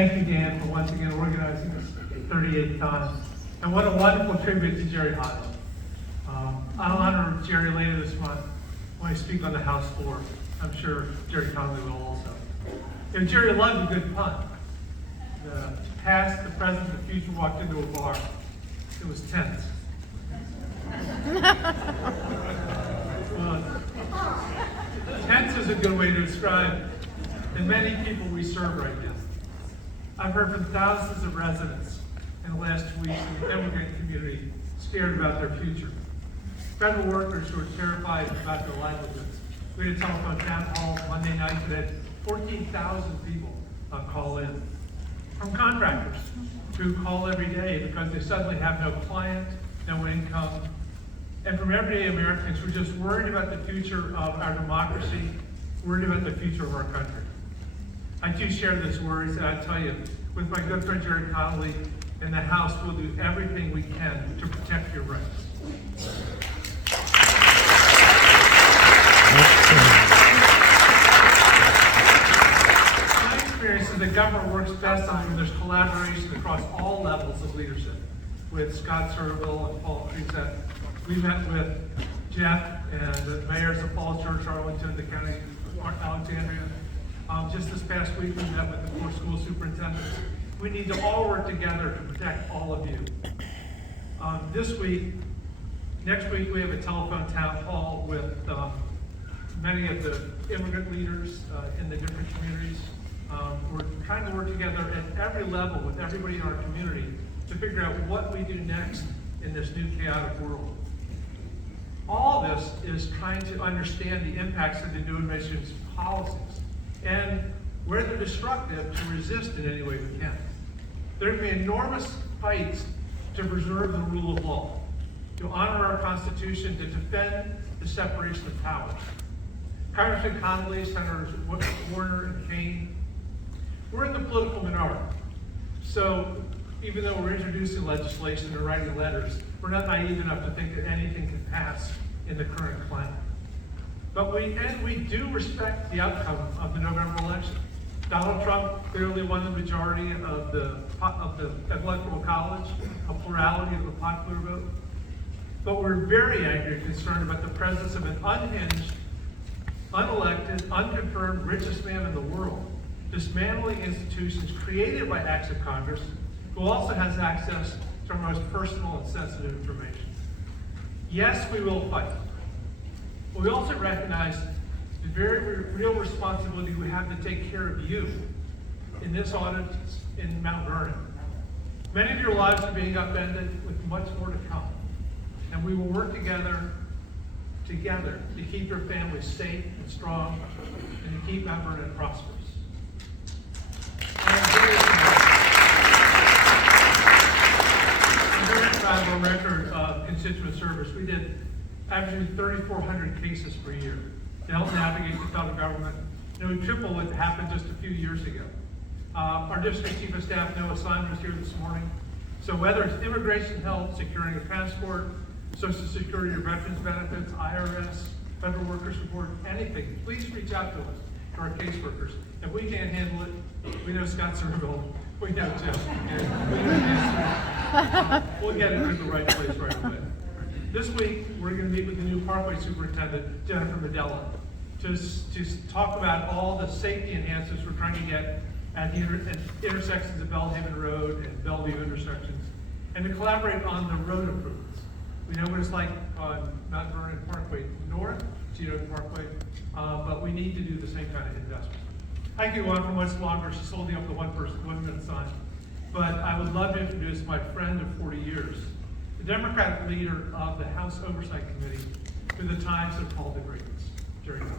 Thank you, Dan, for once again organizing this 38th time. And what a wonderful tribute to Jerry Hodge. I'll honor Jerry later this month when I speak on the House floor. I'm sure Jerry Conley will also. And Jerry loved a good pun. The past, the present, the future walked into a bar. It was tense. Tense is a good way to describe the many people we serve right now. I've heard from thousands of residents in the last 2 weeks in the immigrant community scared about their future. Federal workers who are terrified about their livelihoods. We had a telephone town hall Monday night that had 14,000 people call in. From contractors who call every day because they suddenly have no client, no income. And from everyday Americans who are just worried about the future of our democracy, worried about the future of our country. I do share those worries, and I tell you, with my good friend Jerry Connolly in the House, we'll do everything we can to protect your rights. My experience is that government works best when there's collaboration across all levels of leadership. With Scott Serville and Paul Friset, we met with Jeff and the mayors of Falls Church, Arlington, the county of Alexandria. Just this past week, we met with the 4 school superintendents. We need to all work together to protect all of you. Next week, we have a telephone town hall with many of the immigrant leaders in the different communities. We're trying to work together at every level with everybody in our community to figure out what we do next in this new chaotic world. All of this is trying to understand the impacts of the new administration's policies and where they're destructive to resist in any way we can. There can be enormous fights to preserve the rule of law, to honor our Constitution, to defend the separation of powers. Congressman Connolly, Senators Warner and Kane, we're in the political minority. So even though we're introducing legislation or writing letters, we're not naive enough to think that anything can pass in the current climate. But we do respect the outcome of the November election. Donald Trump clearly won the majority of the electoral college, a plurality of the popular vote. But we're very angry and concerned about the presence of an unhinged, unelected, unconfirmed richest man in the world, dismantling institutions created by acts of Congress, who also has access to our most personal and sensitive information. Yes, we will fight. But we also recognize the very real responsibility we have to take care of you in this audit in Mount Vernon. Many of your lives are being upended with much more to come. And we will work together to keep your families safe and strong and to keep Mount Vernon prosperous. I'm very proud of our record of constituent service. We did averaging 3,400 cases per year to help navigate the federal government. We tripled what happened just a few years ago. Our district chief of staff, Noah Simon, was here this morning. So whether it's immigration help, securing a passport, Social Security or veterans benefits, IRS, federal workers support, anything, please reach out to us, to our caseworkers. If we can't handle it, we know Scott Serville, we know Jeff, and we know we'll get it to the right place right away. This week, we're going to meet with the new Parkway Superintendent, Jennifer Medella, to talk about all the safety enhancements we're trying to get at the intersections of Bellhaven Road and Bellevue intersections, and to collaborate on the road improvements. We know what it's like on Mount Vernon Parkway North, Geo Parkway, but we need to do the same kind of investment. I could go on for much longer, she's holding up the 1 minute sign, but I would love to introduce my friend of 40 years, the Democratic leader of the House Oversight Committee, through the times of Paul the Greatness, Jerry Conley.